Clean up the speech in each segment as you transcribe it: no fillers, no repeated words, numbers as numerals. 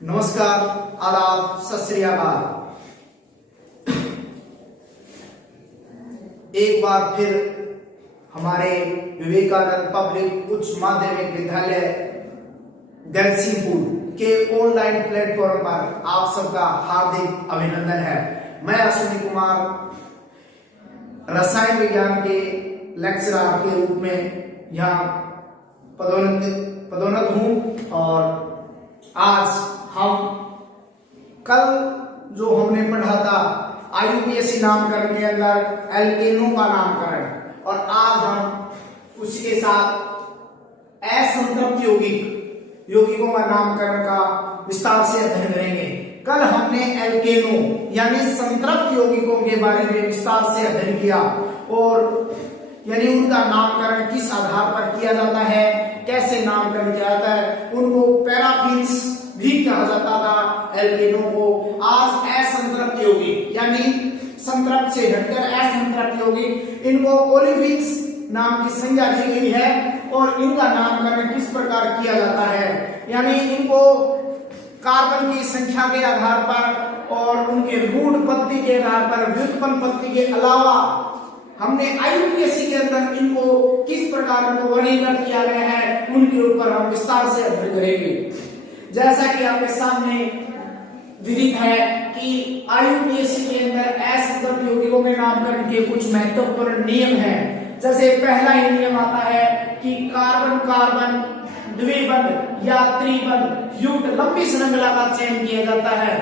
नमस्कार, आदाब, सत श्री अकाल। एक बार फिर हमारे विवेकानंद पब्लिक उच्च माध्यमिक विद्यालय गैरसिंहपुर के ऑनलाइन प्लेटफॉर्म पर आप सबका हार्दिक अभिनंदन है। मैं अश्विनी कुमार रसायन विज्ञान के लेक्चरर के रूप में यहाँ पदोन्नत हूँ और आज हम कल जो हमने पढ़ा था IUPAC नामकरण के अंदर एल्केनों का नामकरण, और आज हम उसी के साथ असंतृप्त यौगिकों का नामकरण का विस्तार से अध्ययन करेंगे। कल हमने एल्केनो यानी संतृप्त यौगिकों के बारे में विस्तार से अध्ययन किया और यानी उनका नामकरण किस आधार पर किया जाता है, कैसे नामकरण किया जाता है, उनको पैराफिन्स भी कहा जाता था एल्केनों को। आज असंतृप्त यौगिक यानी संतृप्त से हटकर असंतृप्त यौगिक, इनको ओलिफिन्स नाम की संज्ञा दी गई है और इनका नामकरण किस प्रकार किया जाता है, यानी इनको कार्बन की संख्या के आधार पर और उनके रूट पत्ती के आधार पर, व्युत्पन्न पत्ती के अलावा हमने IUPAC के अंदर इनको किस प्रकार उनको वर्गीकृत किया गया है, उनके ऊपर हम विस्तार से अध्ययन करेंगे। जैसा कि आपके सामने विदित है कि IUPAC के अंदर असंतृप्त यौगिकों के नामकरण के कुछ महत्वपूर्ण नियम हैं। जैसे पहला ही नियम आता है कि कार्बन कार्बन द्विबंध या त्रिबंध युक्त लंबी श्रृंखला का चयन किया जाता है,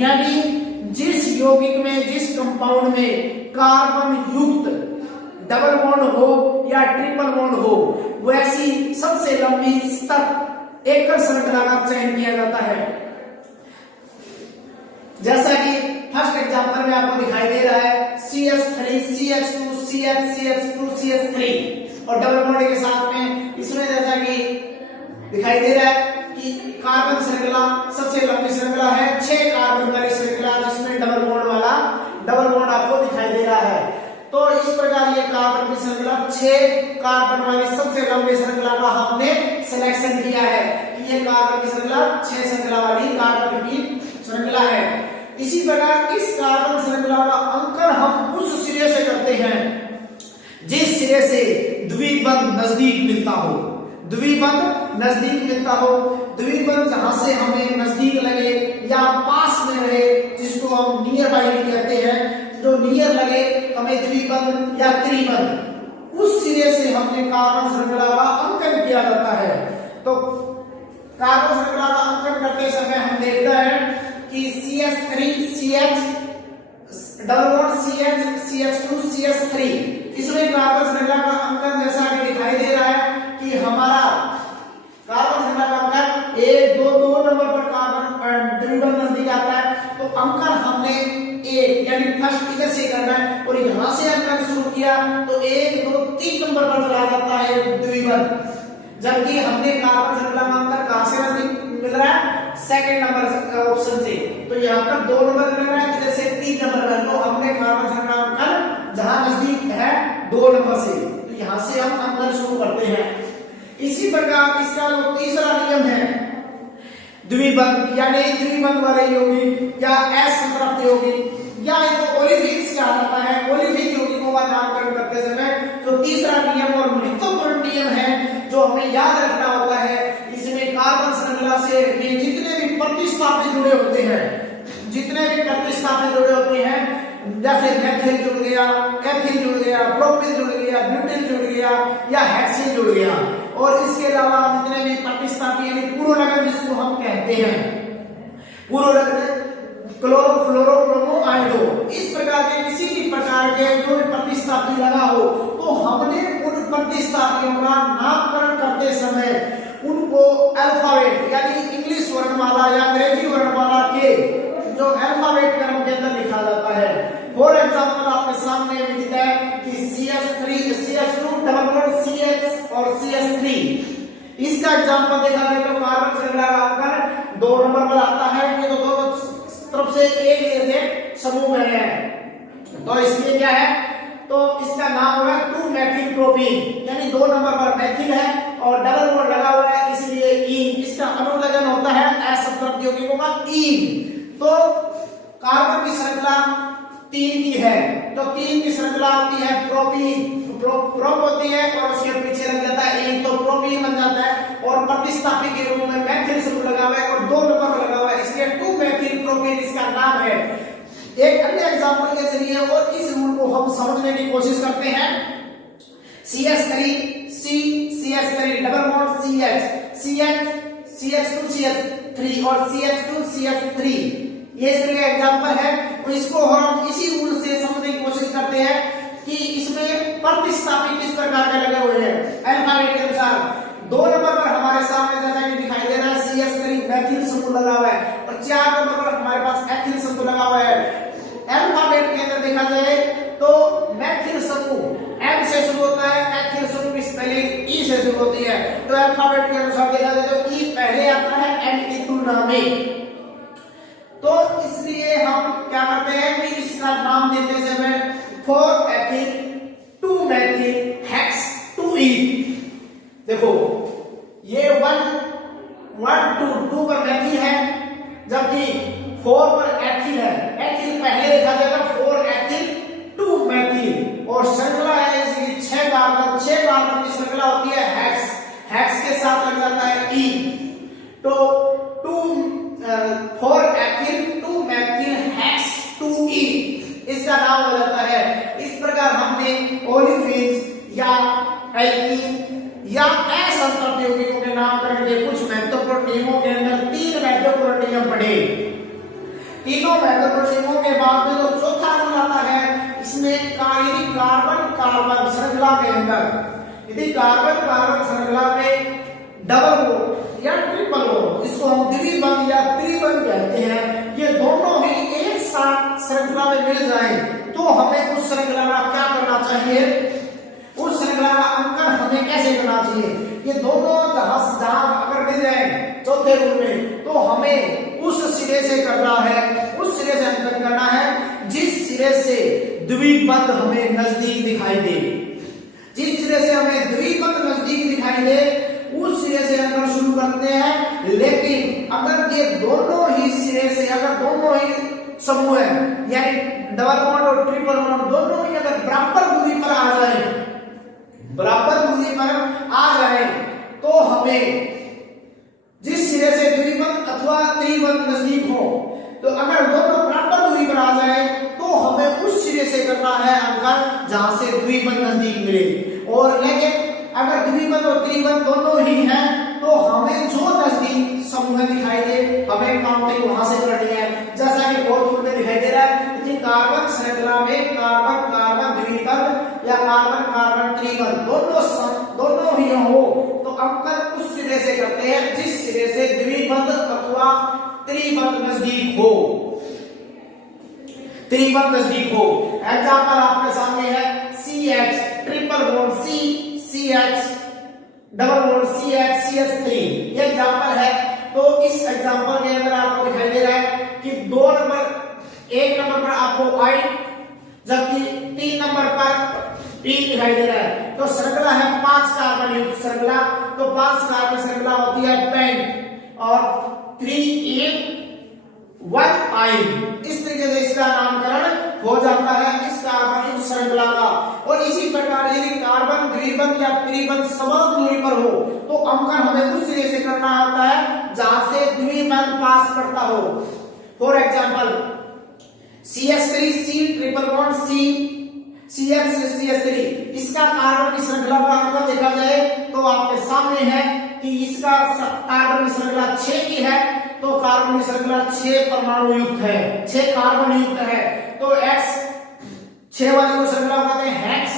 यानी जिस यौगिक में, जिस कंपाउंड में कार्बन युक्त डबल बॉन्ड हो या ट्रिपल बॉन्ड हो, वैसी सबसे लंबी तक एकल श्रृंखला का चयन किया जाता है। जैसा कि फर्स्ट एग्जांपल में आपको दिखाई दे रहा है CH3 CH2 CH CH2 CH3 और डबल बॉन्ड के साथ में इसमें जैसा कि दिखाई दे रहा है कि कार्बन श्रृंखला सबसे लंबी श्रृंखला है, 6 कार्बन वाली श्रृंखला जिसमें डबल बॉन्ड आपको दिखाई दे रहा है। तो इस प्रकार ये कार्बन की श्रृंखला 6 कार्बन वाली सबसे लंबी श्रृंखला का हमने सिलेक्शन किया है कि ये कार्बन की श्रृंखला 6 श्रृंखला वाली कार्बन की श्रृंखला है। इसी प्रकार इस कार्बन श्रृंखला का अंकन हम उस सिरे से करते हैं जिस सिरे से द्विबंध नजदीक मिलता हो। द्विबंध नजदीक मिलता हो, द्विबंध जहां से हमें नजदीक लगे या पास में रहे, जिसको हम नियर बाई भी कहते हैं, जो नियर लगे हमें द्विबंध या त्रिबंध, उस सिरे से हमने कार्बन श्रृंखला का अंकन किया जाता है। तो कार्बन श्रृंखला का अंकन करते समय हम देखते हैं कि CH3 CH double bond CH CH2 CH3, इसमें कार्बन श्रृंखला का अंकन जैसा कि दिखाई दे रहा है कि हमारा कार्बन श्रृंखला का अंकन 1 2 2 नंबर पर कार्बन द्विबंध नजदीक आता है। तो अंकन हमने एक यानी फर्स्ट इधर से करना है और यहां से अंकन शुरू किया तो 1 2 3 नंबर पर चला जाता है द्विबंध, जबकि हमने कार्बन श्रृंखला का अंकन कहां से नजदीक मिल रहा है, सेकंड नंबर ऑप्शन से। तो यहां पर 2 नंबर मिल रहा है, इधर से 3 नंबर पर, तो हमने कार्बन श्रृंखला का अंकन जहां नजदीक है 2 नंबर से, तो यहां से हम अंकन शुरू करते हैं। इसी प्रकार इसका जो तीसरा नियम है द्विबंध यानी द्विबंध वाले यौगिक या असंतृप्त यौगिक या इनको ओलिफिन्स कहा जाता है, ओलिफिन यौगिकों का नामकरण करते समय जो तीसरा नियम और महत्वपूर्ण नियम है जो हमें याद रखना होता है, इसमें कार्बन श्रृंखला से जितने भी प्रतिस्थापित जुड़े होते हैं, जैसे मेथिल जुड़ गया, एथिल जुड़ गया, प्रोपिल जुड़ गया, ब्यूटिल जुड़ गया या हेक्सेन जुड़ गया, और इसके अलावा जितने भी प्रतिस्थापी यानी पूर्वलग्न जिसको हम कहते हैं, पूर्वलग्न क्लोरो फ्लोरो ब्रोमो आयोडो, इस प्रकार के किसी भी प्रकार के जो प्रतिस्थापी लगा हो, तो हमने उन प्रतिस्थापियों का नामकरण करते समय उनको अल्फाबेट यानी इंग्लिश वर्णमाला या अंग्रेजी वर्णमाला के जो अल्फाबेट क्रम के अंदर लिखा जाता है। फॉर एग्जांपल आपके सामने विदित है कि CH3 CH2 double bond CH और CH3, इसका एग्जांपल देखा जाए तो कार्बन श्रृंखला का अंकन 2 नंबर पर आता है, ये तो दोनों तरफ से एक जैसे समूह में है, तो इसलिए क्या है, तो इसका नाम होगा 2 मेथिल प्रोपीन, यानी 2 नंबर पर मेथिल है और डबल बॉन्ड लगा हुआ है, इसलिए इसका अनुलग्न होता है असंतृप्त यौगिकों का ईन। तो कार्बन की श्रृंखला 3 की है, तो 3 की श्रृंखला होती है प्रोपीन, प्रोप होती है और उसके पीछे लग जाता है ईन, तो प्रोपीन बन जाता है और प्रतिस्थापी के रूप में मैथिल समूह लगा हुआ है और 2 नंबर लगा हुआ है, इसलिए 2 मैथिल प्रोपीन इसका नाम है। एक अन्य एग्जांपल के जरिए और इस रूल को हम समझने की कोशिश करते हैं। CH3 C CH3 double bond CH CH2 CH3 और CH2 CH3, ये इसके एग्जांपल है। तो इसको हम इसी रूल से समझने की कोशिश करते हैं कि इसमें प्रतिस्थापी किस प्रकार के लगे हुए हैं अल्फाबेट के अनुसार। 2 नंबर पर हमारे सामने जैसा कि दिखाई दे रहा है CH3 मैथिल समूह लगा हुआ है और 4 नंबर पर हमारे पास एथिल समूह लगा हुआ है। अल्फाबेट के अंदर देखा जाए तो मैथिल समूह M से शुरू होता है, एथिल समूह की स्पेलिंग E से शुरू होती है। तो अल्फाबेट के अनुसार देखा जाए तो E पहले आता है N की तुलना में, तो इसलिए हम क्या करते हैं कि इसका नाम देते समय 4 एथिल 2 मैथिल हेक्स 2ईन। देखो ये 2 पर मैथिल है जबकि 4 पर एथिल है। एथिल पहले लिखा जाएगा 4 एथिल 2 मैथिल और श्रृंखला है इसकी 6 कार्बन की श्रृंखला होती है हेक्स, हेक्स के साथ लग जाता है ई, तो 4 एथिल 2 मैथिल हेक्स 2ईन इसका नाम हो जाता है। इस प्रकार हमने ओलिफिन्स या एल्कीन या असंतृप्त यौगिकों के नामकरण के कुछ महत्वपूर्ण नियमों के अंदर 3 महत्वपूर्ण नियम पढ़े। तीनों महत्वपूर्ण नियमों के बाद में जो चौथा नियम आता है इसमें कार्बन कार्बन श्रृंखला के अंदर यदि कार्बन कार्बन श्रृंखला में डबल बॉन्ड या ट्रिपल बॉन्ड, इसको हम द्विबंध या त्रिबंध कहते हैं, ये दोनों ही एक साथ श्रृंखला में मिल जाए तो हमें उस श्रृंखला का क्या करना चाहिए, उस श्रृंखला का अंकन हमें कैसे करना चाहिए। ये दोनों जहां अगर मिल जाए चौथे रूल में तो हमें उस सिरे से करना है, उस सिरे से अंकन करना है जिस सिरे से द्विबंध हमें नजदीक दिखाई दे। जिस सिरे से हमें द्विबंध नजदीक दिखाई दे उस सिरे से अंकन शुरू करते हैं। लेकिन अगर ये दोनों ही सिरे से अगर दोनों ही समूह है यानी डबल बॉन्ड और ट्रिपल बॉन्ड दोनों ही अगर बराबर दूरी पर आ जाए, बराबर दूरी पर आ जाए तो हमें जिस सिरे से द्विबंध अथवा त्रिबंध नजदीक हो, तो अगर दोनों बराबर दूरी पर आ जाए तो हमें उस सिरे से करना है अंकन जहां से द्विबंध नजदीक मिले। और लेकिन अगर द्विबंध और त्रिबंध दोनों ही हैं तो हमें जो नजदीक समूह दिखाई दे हमें काउंटिंग वहां से करनी है। जैसा कि फोर्थ रूल में दिखाई दे रहा है कि कार्बन श्रृंखला में कार्बन कार्बन द्विबंध या कार्बन कार्बन त्रिबंध दोनों ही हो तो अंकन उस सिरे से करते हैं जिस सिरे से द्विबंध अथवा त्रिबंध नजदीक हो, त्रिबंध नजदीक हो। एग्जांपल आपके सामने है CH triple bond C CH double bond CH CH3, ये एग्जांपल है। तो इस एग्जांपल के अंदर आपको दिखाई दे रहा है कि 1 नंबर पर आपको I जबकि 3 नंबर पर P दिखाई दे रहा है। तो श्रृंखला है 5 कार्बन युक्त श्रृंखला, तो 5 कार्बन श्रृंखला होती है पेंट और 3 1 आइन, इस तरीके से इसका नामकरण हो जाता है इस कार्बन युक्त श्रृंखला का। और इसी प्रकार यदि कार्बन द्विबंध या त्रिबंध समान दूरी पर हो तो अंकन हमें उस सिरे से करना होता है जहां से द्विबंध पास करता हो। For example CH3 C triple bond C CH CH3, इसका कार्बन की श्रृंखला का अंकन देखा जाए तो आपके सामने है कि इसका कार्बन की श्रृंखला 6 की है, तो कार्बन की श्रृंखला 6 परमाणु युक्त है, 6 कार्बन युक्त है। तो X 6 वाली को श्रृंखला कहते हैं हेक्स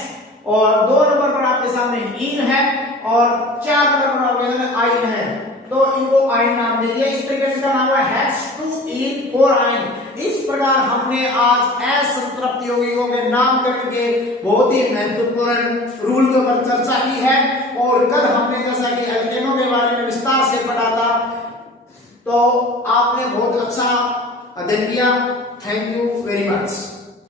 और 2 नंबर पर आपके सामने ईन है और 4 नंबर पर आपके सामने आइन है, तो इनको आइन नाम दे दिया। इस तरीके से इसका नाम है हेक्स 2 ईन 4 आइन। इस प्रकार हमने आज असंतृप्त यौगिकों के नामकरण के बहुत ही महत्वपूर्ण रूल के ऊपर चर्चा की है और कल हमने जैसा कि एल्केनों के बारे में विस्तार से पढ़ा था, तो आपने बहुत अच्छा अध्ययन किया। Thank you very much.